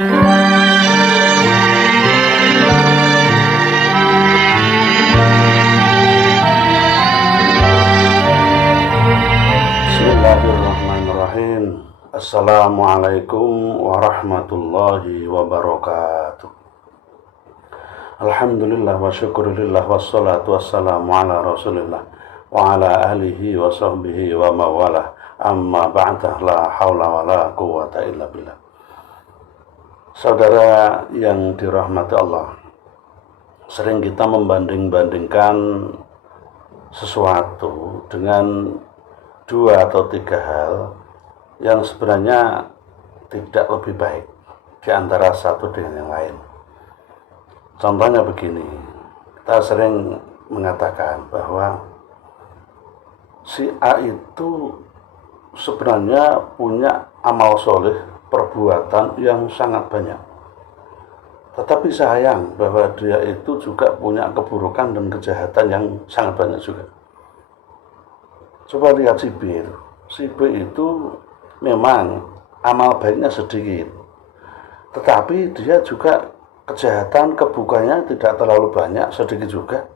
Bismillahirrahmanirrahim. Assalamualaikum warahmatullahi wabarakatuh. Alhamdulillah wa syukurillah wassalatu wassalamu ala rasulillah wa ala alihi wa sahbihi wa mawalah. Amma ba'dah, la hawla wa la quwwata illa billah. Saudara yang dirahmati Allah, sering kita membanding-bandingkan sesuatu dengan dua atau tiga hal yang sebenarnya tidak lebih baik di antara satu dengan yang lain. Contohnya begini, kita sering mengatakan bahwa si A itu sebenarnya punya amal soleh, perbuatan yang sangat banyak. Tetapi sayang bahwa dia itu juga punya keburukan dan kejahatan yang sangat banyak juga. Coba lihat si B itu. Si B itu memang amal baiknya sedikit, tetapi dia juga kejahatan, keburukannya tidak terlalu banyak, sedikit juga.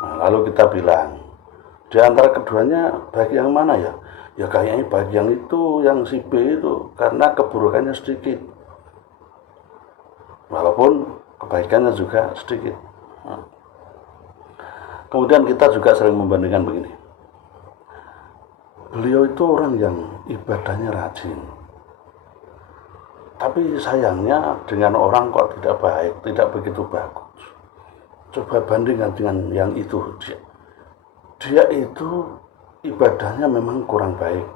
Nah, lalu kita bilang, di antara keduanya baik yang mana ya? Ya kayaknya baik yang itu, yang si B itu, karena keburukannya sedikit, walaupun kebaikannya juga sedikit. Nah, kemudian kita juga sering membandingkan begini. Beliau itu orang yang ibadahnya rajin, tapi sayangnya dengan orang kok tidak baik, tidak begitu bagus. Coba bandingkan dengan yang itu. Dia itu ibadahnya memang kurang baik,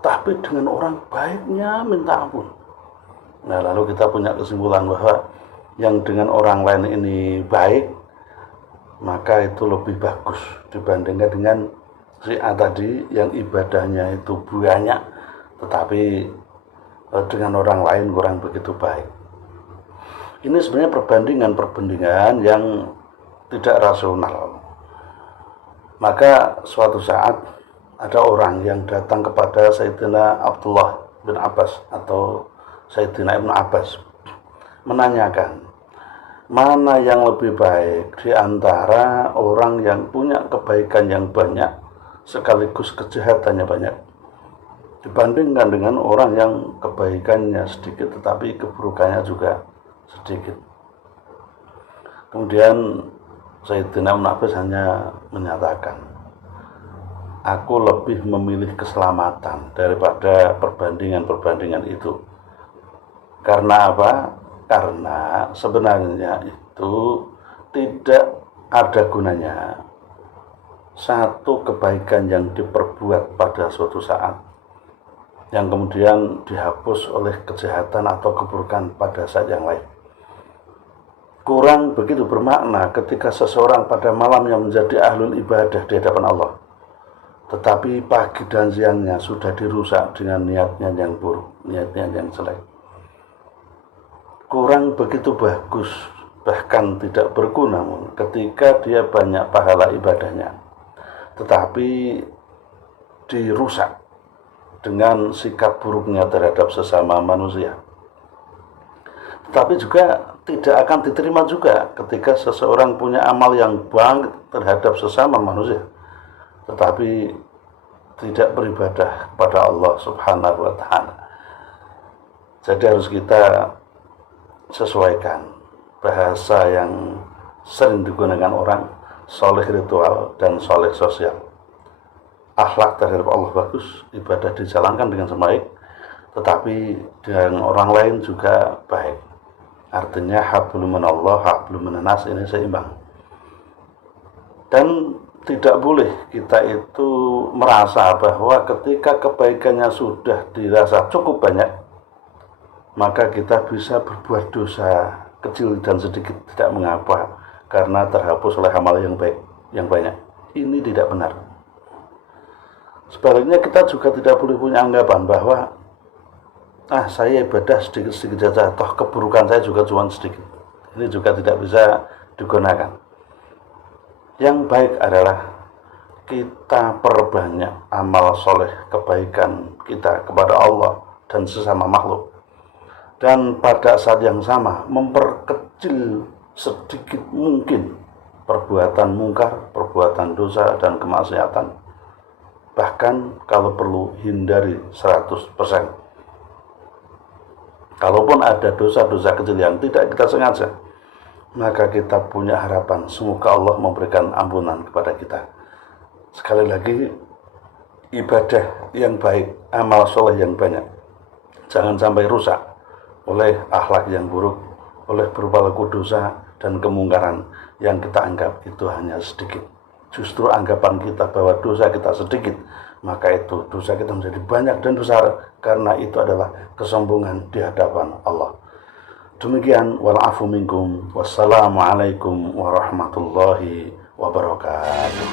tapi dengan orang baiknya minta ampun. Nah, lalu kita punya kesimpulan bahwa yang dengan orang lain ini baik, maka itu lebih bagus dibandingkan dengan si A tadi yang ibadahnya itu banyak, tetapi dengan orang lain kurang begitu baik. Ini sebenarnya perbandingan yang tidak rasional. Maka suatu saat ada orang yang datang kepada Sayyidina Abdullah bin Abbas atau Sayyidina Ibnu Abbas menanyakan, mana yang lebih baik di antara orang yang punya kebaikan yang banyak sekaligus kejahatannya banyak dibandingkan dengan orang yang kebaikannya sedikit tetapi keburukannya juga sedikit. Kemudian Sayyidina Ibnu Abbas hanya menyatakan, aku lebih memilih keselamatan daripada perbandingan-perbandingan itu. Karena apa? Karena sebenarnya itu tidak ada gunanya satu kebaikan yang diperbuat pada suatu saat yang kemudian dihapus oleh kejahatan atau keburukan pada saat yang lain. Kurang begitu bermakna ketika seseorang pada malamnya menjadi ahlul ibadah di hadapan Allah, tetapi pagi dan siangnya sudah dirusak dengan niatnya yang buruk, niatnya yang jelek. Kurang begitu bagus, bahkan tidak berguna ketika dia banyak pahala ibadahnya, tetapi dirusak dengan sikap buruknya terhadap sesama manusia. Tetapi juga tidak akan diterima juga ketika seseorang punya amal yang baik terhadap sesama manusia, tetapi tidak beribadah kepada Allah Subhanahu wa ta'ala. Jadi harus kita sesuaikan bahasa yang sering digunakan orang, soleh ritual dan soleh sosial. Akhlak terhadap Allah bagus, ibadah dijalankan dengan sebaik, tetapi dengan orang lain juga baik. Artinya hablum minallah, hablum minan-nas, ini seimbang. Dan tidak boleh kita itu merasa bahwa ketika kebaikannya sudah dirasa cukup banyak, maka kita bisa berbuat dosa kecil dan sedikit tidak mengapa karena terhapus oleh amal yang baik yang banyak. Ini tidak benar. Sebaliknya kita juga tidak boleh punya anggapan bahwa saya ibadah sedikit-sedikit saja, toh keburukan saya juga cuma sedikit. Ini juga tidak bisa digunakan. Yang baik adalah kita perbanyak amal soleh kebaikan kita kepada Allah dan sesama makhluk. dan pada saat yang sama memperkecil sedikit mungkin perbuatan mungkar, perbuatan dosa dan kemaksiatan. Bahkan kalau perlu hindari 100%. Kalaupun ada dosa-dosa kecil yang tidak kita sengaja, maka kita punya harapan semoga Allah memberikan ampunan kepada kita. Sekali lagi, ibadah yang baik, amal soleh yang banyak, jangan sampai rusak oleh akhlak yang buruk, oleh berperilaku dosa dan kemungkaran yang kita anggap itu hanya sedikit. Justru anggapan kita bahwa dosa kita sedikit, maka itu dosa kita menjadi banyak dan besar, karena itu adalah kesombongan di hadapan Allah. Demikian, walafu minkum, wassalamualaikum warahmatullahi wabarakatuh.